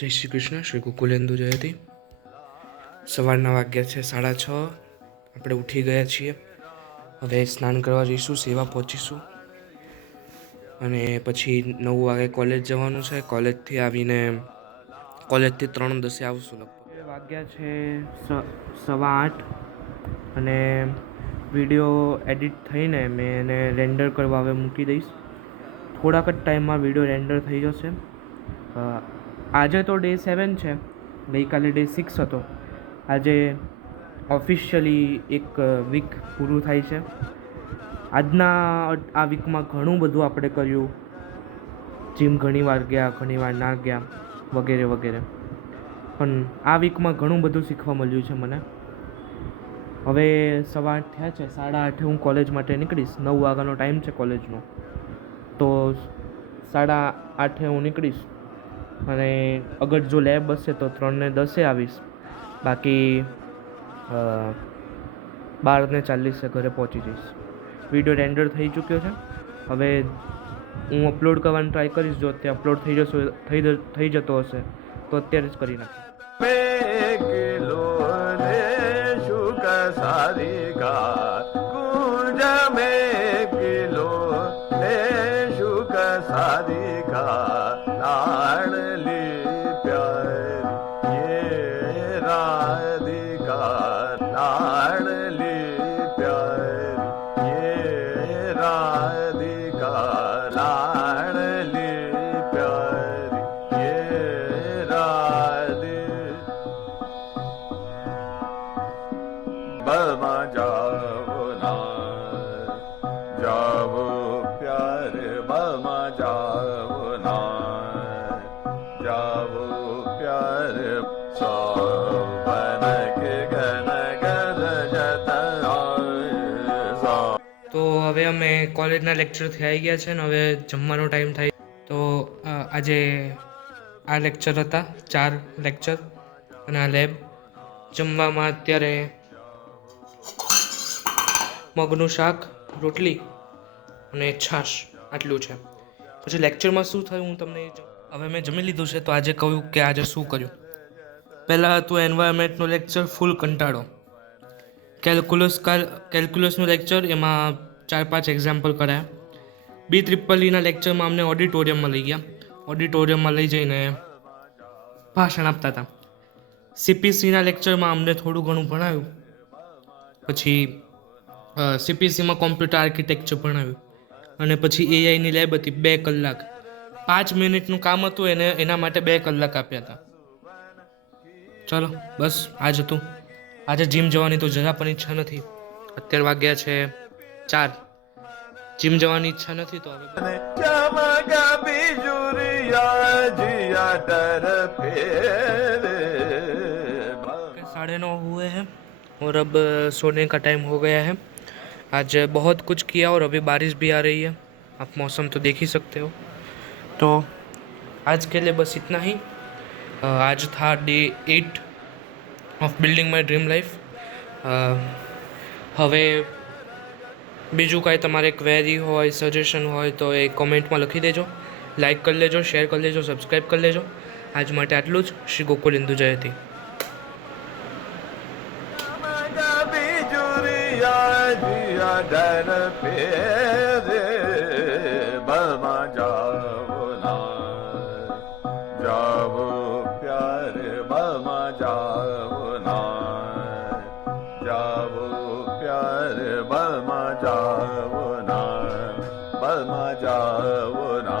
જય શ્રી કૃષ્ણ. શ્રી ગોકુલેન્દુ જયતી. સવારના વાગ્યા છે 6:30. આપણે ઉઠી ગયા છીએ. હવે સ્નાન કરવા જઈશું, સેવા પહોંચીશું અને પછી 9 વાગે કોલેજ જવાનું છે. કોલેજથી આવીને કોલેજથી 3:10 આવશું. લગભગ વાગ્યા છે 7:15 અને વિડીયો એડિટ થઈને મેં એને રેન્ડર કરવા હવે મૂકી દઈશ. થોડાક જ ટાઈમમાં વિડીયો રેન્ડર થઈ જશે. આજે તો ડે 7 છે, ગઈકાલે ડે 6 હતો. આજે ઓફિશિયલી એક વીક પૂરું થાય છે. આજના આ વીકમાં ઘણું બધું આપણે કર્યું. જીમ ઘણીવાર ગયા, ઘણીવાર ના ગયા, વગેરે વગેરે. પણ આ વીકમાં ઘણું બધું શીખવા મળ્યું છે મને. હવે સવાર થયા છે 8:30 હું કોલેજ માટે નીકળીશ. 9 વાગ્યાનો ટાઈમ છે કોલેજનો, તો 8:30 હું નીકળીશ અને અગર જો લેબ હશે તો 3:10 આવીશ. બાકી 12:40 ઘરે પહોંચી જઈશ. વિડીયો રેન્ડર થઈ ચૂક્યો છે. હવે હું અપલોડ કરવાનું ટ્રાય કરીશ. જો તે અપલોડ થઈ જતો હશે તો અત્યારે જ કરી તો હવે અમે કોલેજના લેક્ચરથી આવી ગયા છે ને હવે જમવાનો ટાઈમ થાય. તો આજે આ લેક્ચર હતા, 4 લેક્ચર અને આ લેબ. જમવામાં અત્યારે મગનું શાક, રોટલી અને છાશ, આટલું છે. પછી લેક્ચરમાં શું થયું હું તમને હવે મેં જમી લીધું છે તો આજે કહ્યું કે આજે શું કર્યું. પહેલાં હતું એન્વાયરમેન્ટનું લેક્ચર, ફૂલ કંટાળો. કેલ્ક્યુલસનું લેક્ચર, એમાં 4-5 એક્ઝામ્પલ કરાયા. BEEE લેક્ચરમાં અમને ઓડિટોરિયમમાં લઈ ગયા. ઓડિટોરિયમમાં લઈ જઈને ભાષણ આપતા હતા. CPCના લેક્ચરમાં અમને થોડું ઘણું ભણાવ્યું. પછી CPCમાં કોમ્પ્યુટર આર્કિટેક્ચર ભણાવ્યું અને પછી AIની લેબ હતી 2 કલાક. 5 મિનિટનું કામ હતું એના માટે 2 કલાક આપ્યા હતા. ચલો બસ આજ હતું. આજે જીમ જવાની તો જરા પણ ઈચ્છા નથી. અત્યારે વાગ્યા છે 4. જીમ જવાની ઈચ્છા નથી તો હવે 9:30 हुए हैं और अब सोने का टाइम हो गया है. आज बहुत कुछ किया और अभी बारिश भी आ रही है. आप मौसम तो देख ही सकते हो. तो आज के लिए बस इतना ही. आज था day 8 of building my dream life. હવે બીજું કાંઈ તમારે ક્વેરી હોય, સજેશન હોય તો એ કોમેન્ટમાં લખી દેજો. લાઈક કરી લેજો, શેર કરી લેજો, સબસ્ક્રાઈબ કરી લેજો. આજ માટે આટલું જ. શ્રી ગોકુલેન્દુ જયતી. बलमा जाओ ना